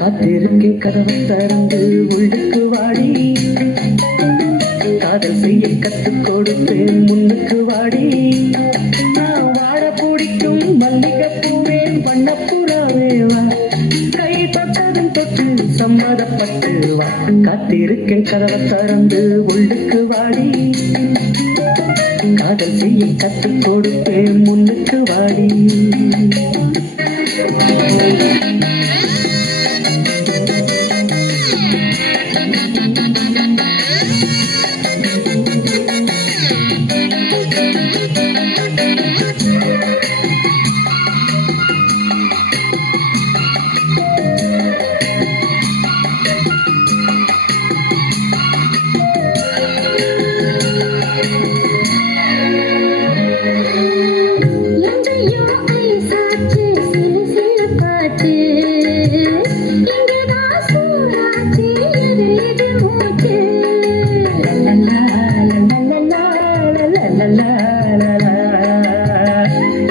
காத்திருக்கேன் கதவை திறந்து உள்ளுக்கு வாடி, காதல் செய்ய கற்றுக் கொடுப்பேன் முன்னுக்கு வாடி. நான் வாட பிடிக்கும் மல்லிகை பூவே வண்ணப்புறாவே வா, கை தொட்டதும் தொட்டு சம்மதப்பட்டு வா. காத்திருக்கேன் கதவை திறந்து உள்ளுக்கு வாடி, காதல் செய்ய கற்றுக் கொடுப்பேன் முன்னுக்கு வாடி.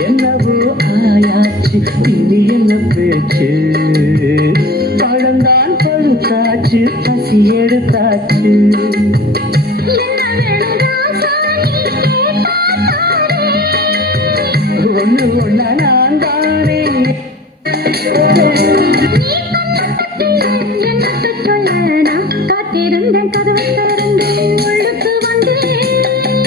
என்னவோ ஆயாச்சு இனி என்ன பேச்சு, பழந்தான் பழுத்தாச்சு பசி எடுத்தாச்சு. ஒண்ணு ஒண்ணா நான் தானே காத்திருந்தேன் கதவை திறந்து உள்ளுக்கு வந்தேன்,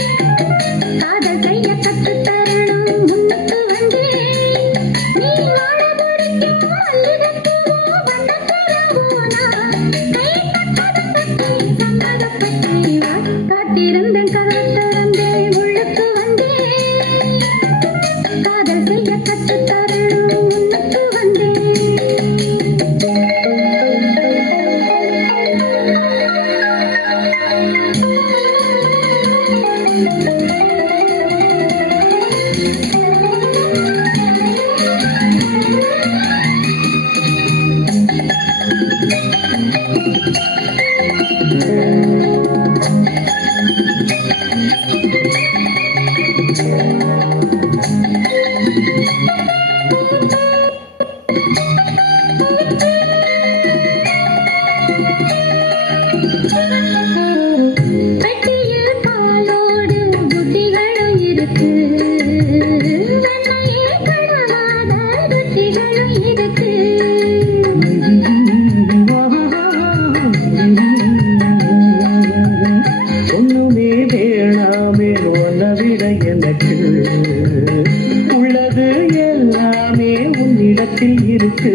காதல் செய்ய கற்றுத் தரணும் முன்னுக்கு வந்தேன். நீ வாழ பிடிக்கும் மல்லிகைப்பூவோ வண்ணப்புறாவோ நான், கை தொட்டதும் தொட்டு சம்மதப்பட்டு வா. காத்திருந்தேன் கதவை திறந்து உள்ளுக்கு வந்தேன், காதல் செய்ய கற்றுத் தரணும் முன்னுக்கு வந்தேன். பெட்டியில் பாலோடு புட்டிகளும் இருக்கு, வெண்மையே கடவாத புட்டிகளும் இருக்கு. ஒண்ணுமே வேணாமே உன்னை விட எனக்கு, உள்ளது எல்லாமே உன்னிடத்தில் இருக்கு.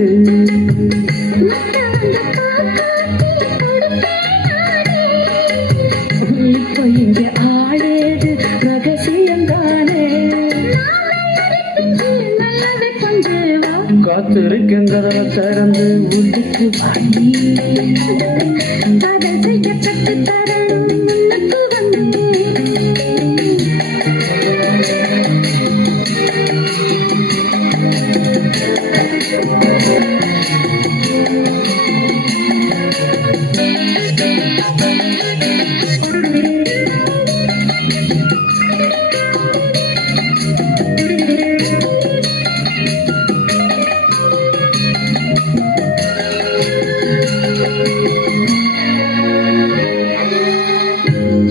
இப்ப இங்க ஆளேது ரகசியம் தானே, காத்திருக்கேன் கதவை திறந்து உள்ளுக்கு வாடி, காதல் செய்ய கற்றுத் தரணும் முன்னுக்கு வந்தேன்.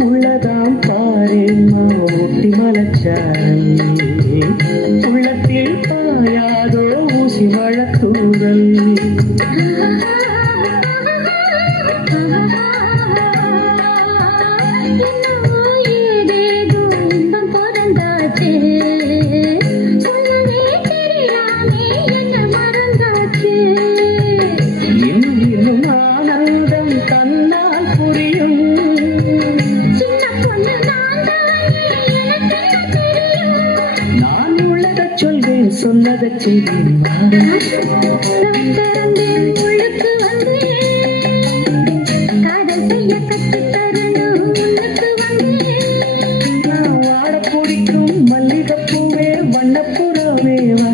உள்ளதாம் பாரேம்மா ஊட்டி மலச்சாரி, உள்ளத்தில் பாயாதோ ஊசி மழத்தூரல். என்னவோ ஏதேதோ இன்பம் பிறந்தாச்சே, சொல்லவே தெரியாமே என்ன மறந்தாச்சே. இன்னும் ஆனந்தம் தன்னால் புரியும், சின்ன பொண்ணு நான் தானே எனக்கு என்ன தெரியும். நான் உள்ளதை சொல்வேன் சொன்னதை செய்வேன். கதவை திறந்தேன் உள்ளுக்கு வந்தேன், காதல் செய்ய கற்றுத் தரணும் முன்னுக்கு வந்தேன். நான் வாட பிடிக்கும் மல்லிகை பூவே வண்ணப்புறாவே வா,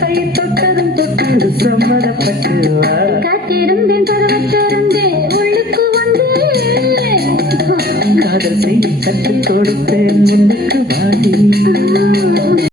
கை தொட்டதும் தொட்டு சம்மதப்பட்டு வா. காத்திருந்தேன் கதவை திறந்தேன் உள்ளுக்கு வந்தேன், காதல் செய்ய கற்றுக் கொடுப்பேன் முன்னுக்கு வாடி.